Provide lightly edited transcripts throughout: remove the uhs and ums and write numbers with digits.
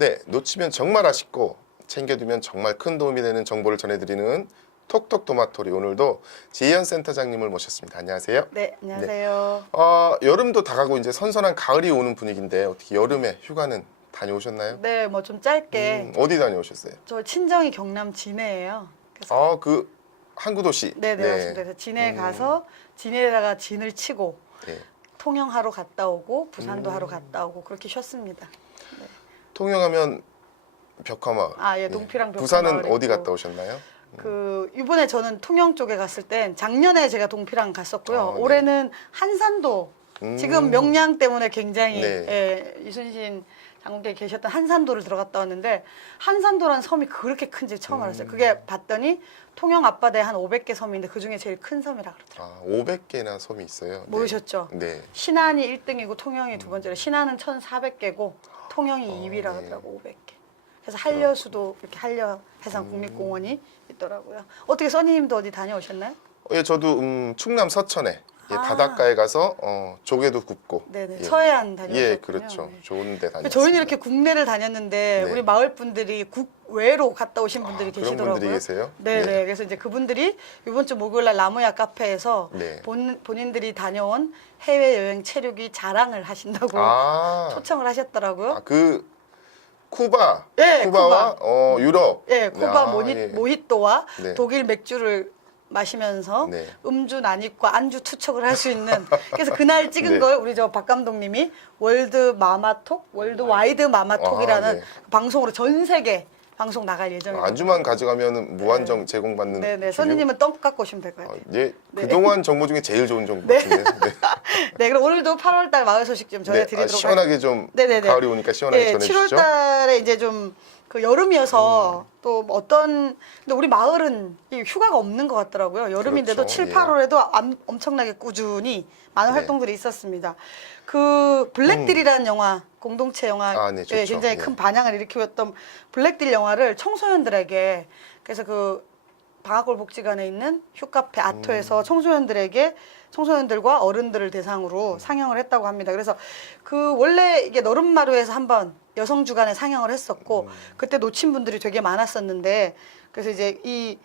네, 놓치면 정말 아쉽고 챙겨두면 정말 큰 도움이 되는 정보를 전해드리는 톡톡 도마토리, 오늘도 지혜연 센터장님을 모셨습니다. 안녕하세요. 네, 안녕하세요. 여름도 다가고 이제 선선한 가을이 오는 분위기인데 어떻게 여름에 휴가는 다녀오셨나요? 네, 뭐 좀 짧게 어디 다녀오셨어요? 저 친정이 경남 진해예요. 그래서 그 항구도시. 네네, 맞습니다. 그래서 진해에 가서 진해에다가 진을 치고 네. 통영하러 갔다 오고 부산도 하러 갔다 오고 그렇게 쉬었습니다. 통영하면 벽화마을. 예, 동피랑 벽화마을 부산은 있고. 어디 갔다 오셨나요? 이번에 저는 통영 쪽에 갔을 땐 작년에 제가 동피랑 갔었고요. 네. 올해는 한산도 지금 명량 때문에 굉장히 네. 이순신 장군께 계셨던 한산도를 들어갔다 왔는데 한산도라는 섬이 그렇게 큰지 처음 알았어요. 그게 봤더니 통영 앞바다에 한 500개 섬인데 그중에 제일 큰 섬이라 그러더라고요. 500개나 섬이 있어요. 모르셨죠? 네. 신안이 1등이고 통영이 두 번째로 신안은 1,400개고 통영이 2위라 하더라고 500개. 그래서 한려수도 이렇게 한려해상 국립공원이 있더라고요. 어떻게 써니님도 어디 다녀오셨나요? 예, 저도 충남 서천에 바닷가에 가서 조개도 굽고. 네네. 예. 서해안 다녀오셨군요. 예, 그렇죠. 네. 좋은 데 다녔습니다. 저희는 이렇게 국내를 다녔는데 네. 우리 마을 분들이 국외로 갔다 오신 분들이 그런 계시더라고요. 분들이 계세요? 네네. 네. 그래서 이제 그분들이 이번 주 목요일날 나무야 카페에서 네. 본인들이 다녀온 해외 여행 체류기 자랑을 하신다고 초청을 하셨더라고요. 쿠바, 네, 쿠바와 유럽. 예, 쿠바 예. 모히또와 네. 독일 맥주를 마시면서 네. 음주 난입과 안주 투척을 할 수 있는 그래서 그날 찍은 네. 걸 우리 저 박 감독님이 월드 마마톡, 월드 와이드 마마톡이라는 네. 방송으로 전 세계 방송 나갈 예정입니다. 안주만 가져가면 무한정 제공받는. 네네. 주류? 선생님은 떡 갖고 오시면 될 것 같아요. 예, 네. 그동안 정보 중에 제일 좋은 정보 같은데. 네. 네, 그럼 오늘도 8월달 마을 소식 좀 전해드리도록 시원하게 좀 네네네. 가을이 오니까 시원하게 네, 전해주시죠. 7월달에 이제 좀 그 여름이어서 또 어떤 근데 우리 마을은 이 휴가가 없는 것 같더라고요. 여름인데도 그렇죠. 7, 예. 8월에도 엄청나게 꾸준히 많은 네. 활동들이 있었습니다. 그 블랙딜이라는 영화, 공동체 영화, 네, 좋죠. 굉장히 네. 큰 반향을 일으켰던 블랙딜 영화를 청소년들에게 그래서 그 방학골 복지관에 있는 휴카페 아토에서 청소년들과 어른들을 대상으로 상영을 했다고 합니다. 그래서 그 원래 이게 너른마루에서 한번 여성 주간에 상영을 했었고 그때 놓친 분들이 되게 많았었는데 그래서 이제 이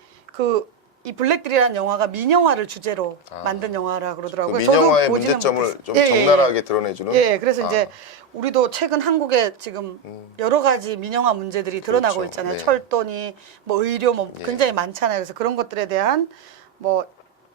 블랙딜이라는 영화가 민영화를 주제로 만든 영화라 그러더라고요. 그 민영화의 저도 보지는 문제점을 못했어요. 좀 적나라하게 드러내주는. 예, 그래서 이제 우리도 최근 한국에 지금 여러 가지 민영화 문제들이 드러나고 그렇죠. 있잖아요. 네. 철도니 뭐 의료 뭐 예. 굉장히 많잖아요. 그래서 그런 것들에 대한 뭐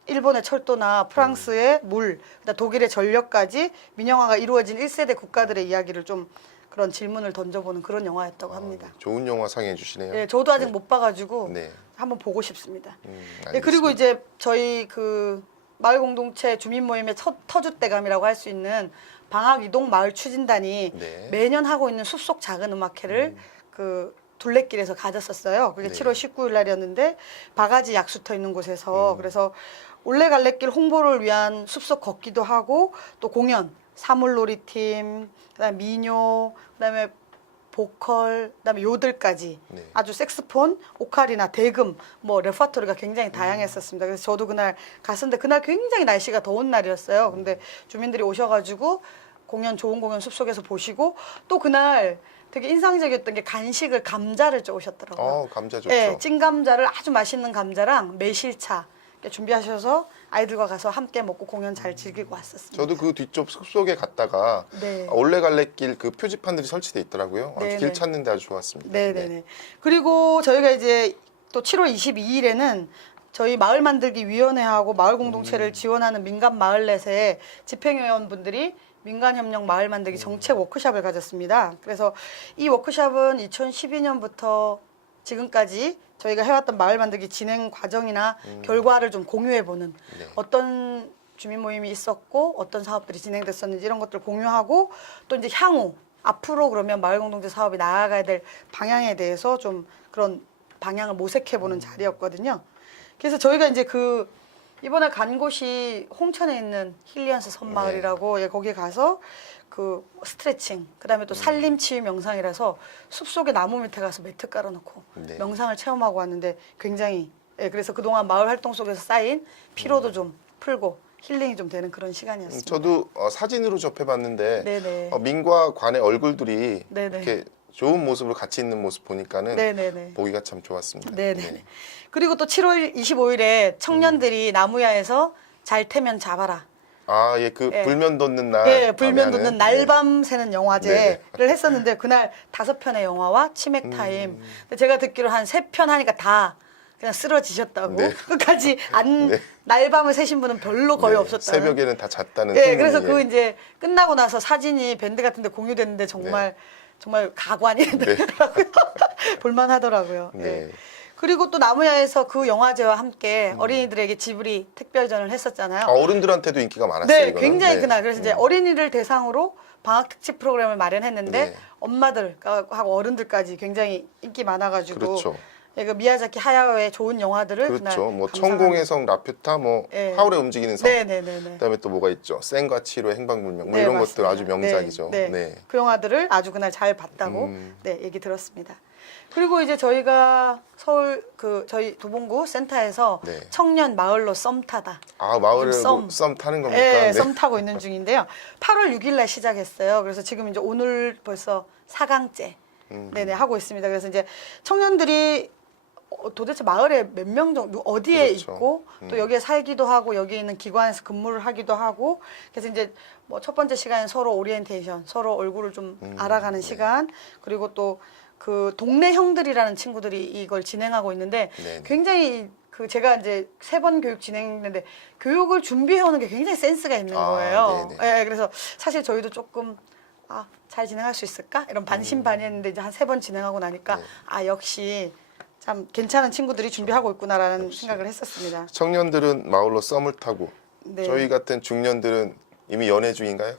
일본의 철도나 프랑스의 물, 그다음 독일의 전력까지 민영화가 이루어진 1세대 국가들의 이야기를 좀 그런 질문을 던져보는 그런 영화였다고 합니다. 좋은 영화 상해 주시네요. 예, 저도 아직 못 봐가지고 네. 한번 보고 싶습니다. 알겠습니다. 네, 그리고 이제 저희 그 마을 공동체 주민 모임의 터줏대감이라고 할 수 있는 방학 이동 마을 추진단이 네. 매년 하고 있는 숲속 작은 음악회를 그 둘레길에서 가졌었어요. 그게 네. 7월 19일 날이었는데 바가지 약수터 있는 곳에서 그래서 올레갈래길 홍보를 위한 숲속 걷기도 하고 또 공연, 사물놀이팀, 그다음에 민요, 그다음에 보컬, 그다음에 요들까지 네. 아주 색스폰, 오카리나, 대금 뭐 레퍼토리가 굉장히 다양했었습니다. 그래서 저도 그날 갔었는데 그날 굉장히 날씨가 더운 날이었어요. 근데 주민들이 오셔가지고 좋은 공연 숲속에서 보시고 또 그날 되게 인상적이었던 게 간식을 감자를 쪼으셨더라고요. 감자 좋죠. 네, 찐 감자를 아주 맛있는 감자랑 매실차 이렇게 준비하셔서 아이들과 가서 함께 먹고 공연 잘 즐기고 왔었습니다. 저도 그 뒤쪽 숲속에 갔다가 네. 올레갈래길 그 표지판들이 설치돼 있더라고요. 네네. 길 찾는데 아주 좋았습니다. 네네네. 그리고 저희가 이제 또 7월 22일에는 저희 마을 만들기 위원회하고 마을 공동체를 지원하는 민간 마을넷의 집행위원분들이 민간협력 마을 만들기 정책 워크숍을 가졌습니다. 그래서 이 워크숍은 2012년부터 지금까지 저희가 해왔던 마을 만들기 진행 과정이나 결과를 좀 공유해보는 네. 어떤 주민 모임이 있었고 어떤 사업들이 진행됐었는지 이런 것들을 공유하고 또 이제 향후 앞으로 그러면 마을 공동체 사업이 나아가야 될 방향에 대해서 좀 그런 방향을 모색해보는 자리였거든요. 그래서 저희가 이제 이번에 간 곳이 홍천에 있는 힐리언스 섬마을이라고 거기 가서 그 스트레칭, 그다음에 또 산림 치유 명상이라서 숲속에 나무 밑에 가서 매트 깔아놓고 네. 명상을 체험하고 왔는데 굉장히 그래서 그동안 마을 활동 속에서 쌓인 피로도 좀 풀고 힐링이 좀 되는 그런 시간이었습니다. 저도 사진으로 접해봤는데 네네. 민과 관의 얼굴들이 네네. 이렇게 좋은 모습으로 같이 있는 모습 보니까는 네네네. 보기가 참 좋았습니다. 네네. 네. 그리고 또 7월 25일에 청년들이 나무야에서 잘 태면 잡아라. 아, 예, 그 예. 불면 돋는 날. 예, 불면 밤에 돋는 하는, 날밤 새는 영화제를 네. 했었는데 그날 5편의 영화와 치맥 타임. 근데 제가 듣기로 한 3편 하니까 다 그냥 쓰러지셨다고. 네. 끝까지 안 네. 날밤을 새신 분은 별로 거의 네, 없었다는. 새벽에는 다 잤다는. 예, 소문이, 그래서 예. 그 이제 끝나고 나서 사진이 밴드 같은데 공유됐는데 정말 정말 가관이 되더라고요. 볼만하더라고요. 네. 예. 그리고 또 나무야에서 그 영화제와 함께 어린이들에게 지브리 특별전을 했었잖아요. 아, 어른들한테도 인기가 많았어요. 네, 이거는. 굉장히 네. 그날 그래서 이제 어린이를 대상으로 방학 특집 프로그램을 마련했는데 네. 엄마들하고 어른들까지 굉장히 인기 많아가지고 그렇죠. 예, 그 미야자키 하야오의 좋은 영화들을 그날 그렇죠. 뭐 감상하는. 천공의 성, 라퓨타, 뭐 예. 하울의 움직이는 성. 네네네네. 그다음에 또 뭐가 있죠? 센과 치로의 행방불명. 뭐 네, 이런 맞습니다. 것들 아주 명작이죠. 네, 네. 그 영화들을 아주 그날 잘 봤다고 네, 얘기 들었습니다. 그리고 이제 저희가 서울 그 저희 도봉구 센터에서 네. 청년 마을로 썸 타다. 아, 마을에 썸. 썸 타는 겁니까? 예, 네. 썸 타고 있는 중인데요. 8월 6일 날 시작했어요. 그래서 지금 이제 오늘 벌써 4강째 네네 하고 있습니다. 그래서 이제 청년들이 도대체 마을에 몇 명 정도 어디에 그렇죠. 있고 또 여기에 살기도 하고 여기 있는 기관에서 근무를 하기도 하고 그래서 이제 뭐 첫 번째 시간은 서로 오리엔테이션, 서로 얼굴을 좀 알아가는 시간 그리고 또 그 동네 형들이라는 친구들이 이걸 진행하고 있는데 네. 굉장히 그 제가 이제 3번 교육 진행했는데 교육을 준비해 오는 게 굉장히 센스가 있는 아, 거예요. 네네. 예, 그래서 사실 저희도 조금 잘 진행할 수 있을까? 이런 반신반의했는데 이제 한 3번 진행하고 나니까 네. 역시 참 괜찮은 친구들이 준비하고 있구나라는 생각을 했었습니다. 청년들은 마을로 썸을 타고 네. 저희 같은 중년들은 이미 연애 중인가요?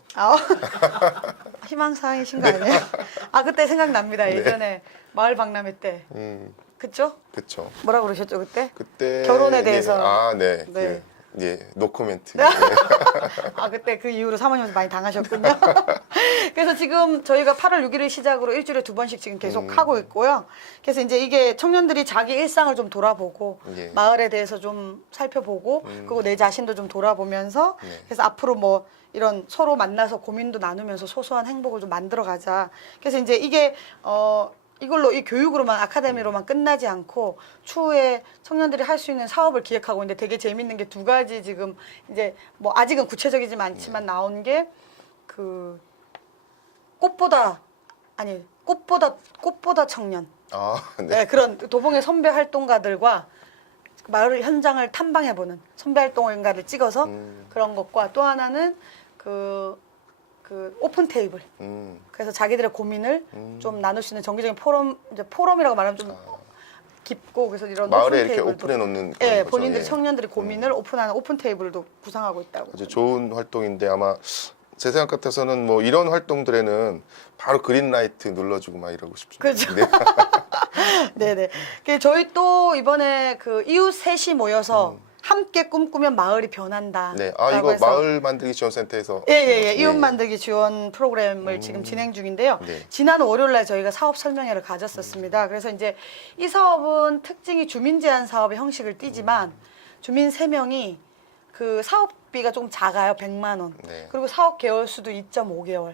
희망사항이신 거 아니에요? 그때 생각납니다. 예전에 마을 박람회 때. 그쵸? 그렇죠. 뭐라 그러셨죠 그때? 그때 결혼에 대해서. 네. 네. 노코멘트. 그때 그 이후로 사모님한테 많이 당하셨군요. 그래서 지금 저희가 8월 6일을 시작으로 일주일에 2번씩 지금 계속 하고 있고요. 그래서 이제 이게 청년들이 자기 일상을 좀 돌아보고 예. 마을에 대해서 좀 살펴보고 그리고 내 자신도 좀 돌아보면서 네. 그래서 앞으로 뭐 이런 서로 만나서 고민도 나누면서 소소한 행복을 좀 만들어 가자. 그래서 이제 이게 이걸로 이 교육으로만 아카데미로만 끝나지 않고 추후에 청년들이 할 수 있는 사업을 기획하고 있는데 되게 재밌는 게 2가지 지금 이제 뭐 아직은 구체적이지 않지만 나온 게 그 꽃보다 청년. 네. 네, 그런 도봉의 선배 활동가들과 마을 현장을 탐방해보는 선배 활동가를 찍어서 그런 것과 또 하나는 그 오픈 테이블. 그래서 자기들의 고민을 좀 나눌 수 있는 정기적인 포럼, 이제 포럼이라고 말하면 좀 깊고 그래서 이런 마을에 오픈 이렇게 테이블도 오픈해 놓는 예, 그런 거죠. 본인들이 예. 청년들이 고민을 오픈하는 오픈 테이블도 구상하고 있다고. 아주 좋은 활동인데 아마 제 생각 같아서는 뭐 이런 활동들에는 바로 그린라이트 눌러주고 막 이러고 싶습니다. 그렇죠. 네. 네네. 저희 또 이번에 그 이웃 셋이 모여서 함께 꿈꾸면 마을이 변한다. 네. 이거 마을 만들기 지원센터에서 예. 이웃 만들기 지원 프로그램을 지금 진행 중인데요. 네. 지난 월요일 날 저희가 사업 설명회를 가졌었습니다. 그래서 이제 이 사업은 특징이 주민 제한 사업의 형식을 띠지만 주민 3명이 그 사업비가 좀 작아요. 100만 원. 네. 그리고 사업 개월 수도 2.5개월.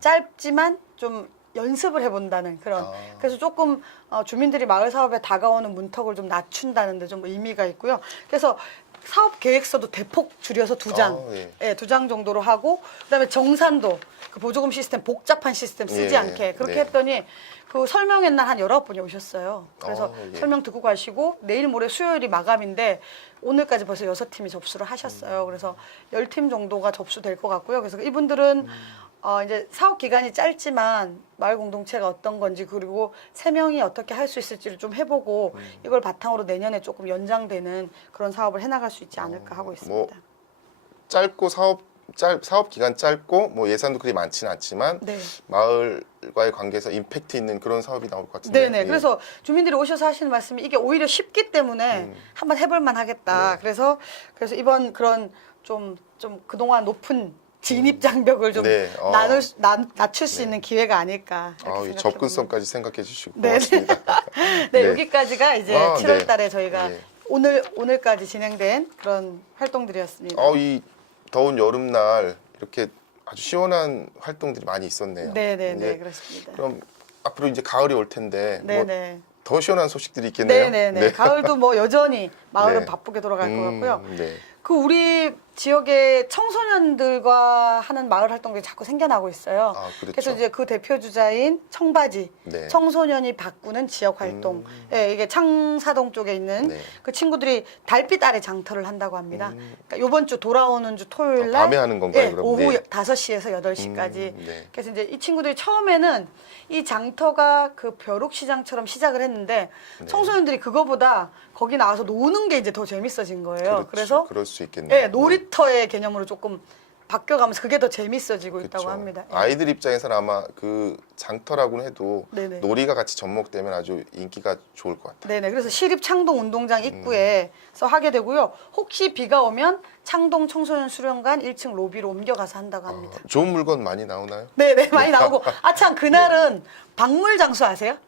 짧지만 좀 연습을 해본다는 그런. 그래서 조금 주민들이 마을 사업에 다가오는 문턱을 좀 낮춘다는 데 좀 의미가 있고요. 그래서 사업 계획서도 대폭 줄여서 2장, 예. 2장 정도로 하고 그다음에 정산도 그 보조금 시스템 복잡한 시스템 쓰지 예, 않게 그렇게 네. 했더니 그 설명회 날 한 19분이 오셨어요. 그래서 예. 설명 듣고 가시고 내일 모레 수요일이 마감인데 오늘까지 벌써 6팀이 접수를 하셨어요. 그래서 10팀 정도가 접수될 것 같고요. 그래서 이분들은 이제 사업 기간이 짧지만 마을 공동체가 어떤 건지 그리고 3명이 어떻게 할 수 있을지를 좀 해보고 이걸 바탕으로 내년에 조금 연장되는 그런 사업을 해나갈 수 있지 않을까 하고 있습니다. 짧고 사업 기간 짧고 뭐 예산도 그리 많지는 않지만 네. 마을과의 관계에서 임팩트 있는 그런 사업이 나올 것 같은데. 네네. 그래서 주민들이 오셔서 하시는 말씀이 이게 오히려 쉽기 때문에 한번 해볼만 하겠다. 그래서 이번 그런 좀 그동안 높은 진입 장벽을 좀 네. 낮출 수 있는 기회가 아닐까. 이렇게 이 생각해봅니다. 접근성까지 생각해 주시고 네. 고맙습니다. 네, 네. 여기까지가 이제 아, 7월 네. 달에 저희가 네. 오늘까지 진행된 그런 활동들이었습니다. 이 더운 여름날 이렇게 아주 시원한 활동들이 많이 있었네요. 네네네, 네. 그렇습니다. 그럼 앞으로 이제 가을이 올 텐데 뭐 네네. 더 시원한 소식들이 있겠네요. 네네네. 가을도 뭐 여전히 마을은 네. 바쁘게 돌아갈 것 같고요. 네. 그 우리 지역에 청소년들과 하는 마을 활동들이 자꾸 생겨나고 있어요. 아, 그렇죠. 그래서 이제 그 대표 주자인 청바지 네. 청소년이 바꾸는 지역 활동. 예, 이게 창사동 쪽에 있는 네. 그 친구들이 달빛 아래 장터를 한다고 합니다. 그러니까 이번 주 돌아오는 주 토요일 날 밤에 하는 건가요, 예, 그럼? 오후 네. 5시에서 8시까지. 네. 그래서 이제 이 친구들이 처음에는 이 장터가 그 벼룩시장처럼 시작을 했는데 네. 청소년들이 그거보다 거기 나와서 노는 게 이제 더 재밌어진 거예요. 그렇죠. 그래서 그럴 수 있겠네요. 예, 놀이터의 개념으로 조금 바뀌어가면서 그게 더 재밌어지고 있다고 그렇죠. 합니다. 예. 아이들 입장에서는 아마 그 장터라고는 해도 네네. 놀이가 같이 접목되면 아주 인기가 좋을 것 같아요. 네네. 그래서 시립 창동 운동장 입구에서 하게 되고요. 혹시 비가 오면 창동 청소년 수련관 1층 로비로 옮겨가서 한다고 합니다. 좋은 물건 많이 나오나요? 네네. 많이 나오고. 아, 참, 그날은 박물 장수 아세요?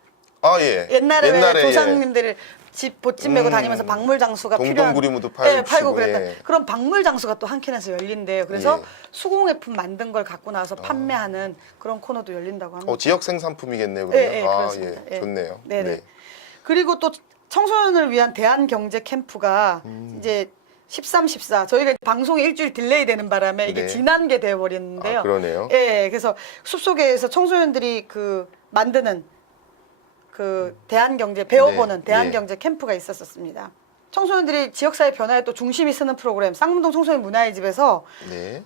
아, 예. 옛날에 왜 예. 조상님들 집 보찜 메고 다니면서 박물 장수가 필요한 동동구리무도 예, 팔고 팔고, 그랬던 예. 그런 박물 장수가 또 한켠에서 열린대요. 그래서 예. 수공예품 만든 걸 갖고 나서 판매하는 그런 코너도 열린다고 합니다. 지역 생산품이겠네요, 그러면. 예, 예, 아, 그렇습니다. 예. 예. 좋네요. 네네. 네. 그리고 또 청소년을 위한 대한 경제 캠프가 이제 13, 14 저희가 방송이 일주일 딜레이 되는 바람에 이게 네. 지난 게 되어 버렸는데요. 아, 그러네요. 예, 그래서 숲속에서 청소년들이 그 만드는 그 대한경제 배워보는 네, 대한경제 캠프가 있었습니다. 청소년들이 지역사회 변화에 또 중심이 쓰는 프로그램 쌍문동 청소년 문화의 집에서 네.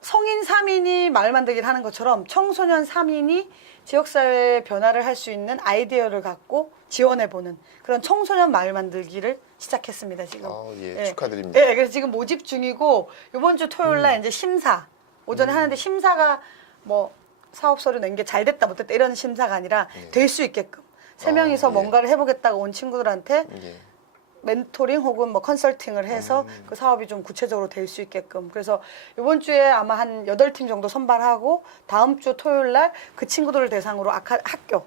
성인 3인이 마을 만들기를 하는 것처럼 청소년 3인이 지역사회 변화를 할 수 있는 아이디어를 갖고 지원해보는 그런 청소년 마을 만들기를 시작했습니다, 지금. 아, 예. 축하드립니다. 예, 그래서 지금 모집 중이고 이번 주 토요일 날 이제 심사 오전에 하는데 심사가 뭐 사업 서류 낸 게 잘 됐다 못됐다 이런 심사가 아니라 될 수 있게끔 세 명이서 예. 뭔가를 해보겠다고 온 친구들한테 예. 멘토링 혹은 뭐 컨설팅을 해서 그 사업이 좀 구체적으로 될 수 있게끔 그래서 이번 주에 아마 한 8팀 정도 선발하고 다음 주 토요일 날 그 친구들을 대상으로 학교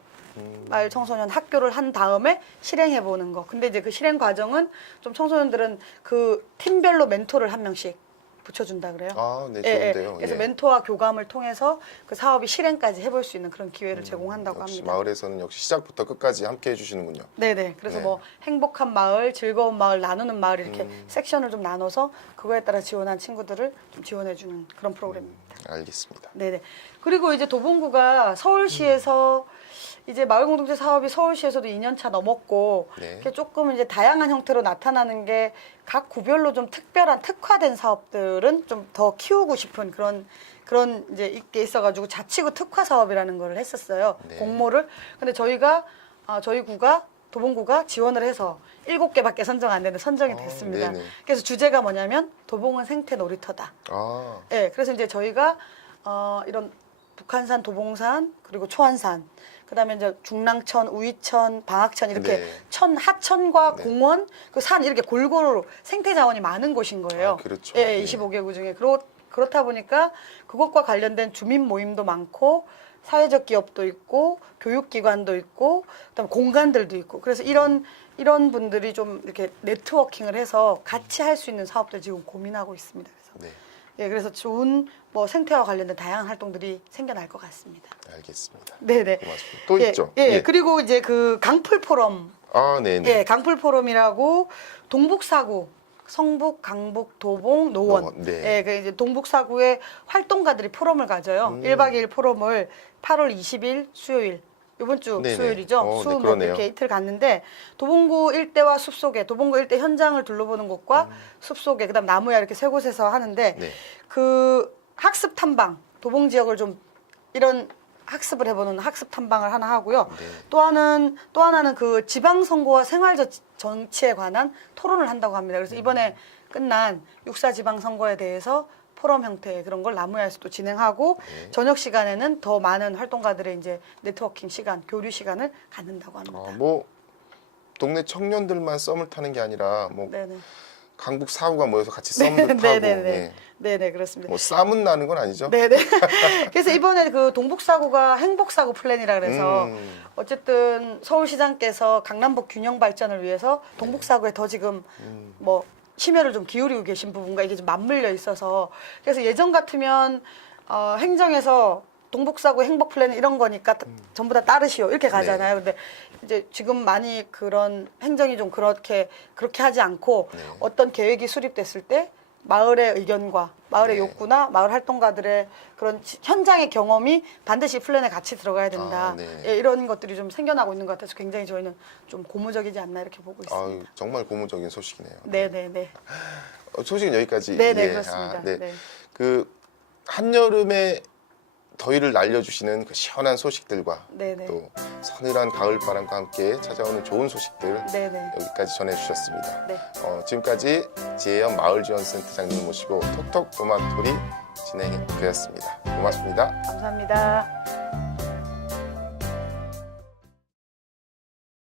마을 청소년 학교를 한 다음에 실행해 보는 거. 근데 이제 그 실행 과정은 좀 청소년들은 그 팀별로 멘토를 한 명씩 붙여준다 그래요. 아, 네, 예, 좋은데요. 그래서 예. 멘토와 교감을 통해서 그 사업이 실행까지 해볼 수 있는 그런 기회를 제공한다고 역시 합니다. 마을에서는 역시 시작부터 끝까지 함께 해주시는군요. 네네. 그래서 네. 뭐 행복한 마을, 즐거운 마을, 나누는 마을 이렇게 섹션을 좀 나눠서 그거에 따라 지원한 친구들을 좀 지원해주는 그런 프로그램입니다. 알겠습니다. 네네. 그리고 이제 도봉구가 서울시에서 이제 마을공동체 사업이 서울시에서도 2년차 넘었고 네. 이렇게 조금 이제 다양한 형태로 나타나는 게 각 구별로 좀 특별한 특화된 사업들은 좀 더 키우고 싶은 그런 이제 있게 있어가지고 자치구 특화 사업이라는 걸 했었어요. 네. 공모를. 근데 저희 구가 도봉구가 지원을 해서 7개밖에 선정 안 되는데 선정이 됐습니다. 네네. 그래서 주제가 뭐냐면 도봉은 생태 놀이터다. 아, 네, 그래서 이제 저희가 이런 북한산, 도봉산, 그리고 초안산, 그다음에 이제 중랑천, 우이천, 방학천 이렇게 네. 하천과 네. 공원, 그 산 이렇게 골고루 생태 자원이 많은 곳인 거예요. 아, 그렇죠. 예, 예. 25개구 중에 그렇다 보니까 그것과 관련된 주민 모임도 많고 사회적 기업도 있고 교육기관도 있고 그다음에 공간들도 있고 그래서 이런 분들이 좀 이렇게 네트워킹을 해서 같이 할 수 있는 사업들 지금 고민하고 있습니다. 그래서 네, 예, 그래서 좋은 뭐 생태와 관련된 다양한 활동들이 생겨날 것 같습니다. 알겠습니다. 네네. 고맙습니다. 또 예, 있죠? 예, 그리고 이제 그 강풀 포럼, 아, 네네. 예, 강풀 포럼이라고 동북사구, 성북, 강북, 도봉, 노원, 노원, 네. 예, 그 이제 동북사구의 활동가들이 포럼을 가져요. 1박 2일 포럼을 8월 20일 수요일. 이번 주 네네. 수요일이죠. 네, 수목 그러네요. 이렇게 이틀 갔는데 도봉구 일대와 숲속에 도봉구 일대 현장을 둘러보는 곳과 숲속에 그다음 나무야 이렇게 세 곳에서 하는데 네. 그 학습 탐방 도봉 지역을 좀 이런 학습을 해보는 학습 탐방을 하나 하고요. 네. 또 하나는 그 지방 선거와 생활 정치에 관한 토론을 한다고 합니다. 그래서 이번에 끝난 6.4 지방 선거에 대해서 포럼 형태의 그런 걸 나무야에서 또 진행하고 네. 저녁 시간에는 더 많은 활동가들의 이제 네트워킹 시간, 교류 시간을 갖는다고 합니다. 뭐 동네 청년들만 썸을 타는 게 아니라 뭐 네네. 강북 사구가 모여서 같이 썸도 타고 네네네. 예. 네네 그렇습니다. 뭐 쌈은 나는 건 아니죠? 네네. 그래서 이번에 그 동북사구가 행복사구 플랜이라 그래서 어쨌든 서울시장께서 강남북 균형 발전을 위해서 동북사구에 더 지금 뭐 심혈을 좀 기울이고 계신 부분과 이게 좀 맞물려 있어서 그래서 예전 같으면 행정에서 동북사구 행복 플랜 이런 거니까 전부 다 따르시오 이렇게 가잖아요. 근데 이제 지금 많이 그런 행정이 좀 그렇게 하지 않고 어떤 계획이 수립됐을 때 마을의 의견과 마을의 욕구나 마을 활동가들의 그런 현장의 경험이 반드시 플랜에 같이 들어가야 된다. 예, 이런 것들이 좀 생겨나고 있는 것 같아서 굉장히 저희는 좀 고무적이지 않나 이렇게 보고 있습니다. 아유, 정말 고무적인 소식이네요. 네네네. 소식은 여기까지. 네네 예. 그렇습니다. 네. 네. 그 한여름에 더위를 날려주시는 그 시원한 소식들과 네네. 또 서늘한 가을바람과 함께 찾아오는 좋은 소식들 네네. 여기까지 전해주셨습니다. 네. 지금까지 지혜연 마을지원센터장님 모시고 톡톡 도마토리 진행되었습니다. 고맙습니다. 감사합니다.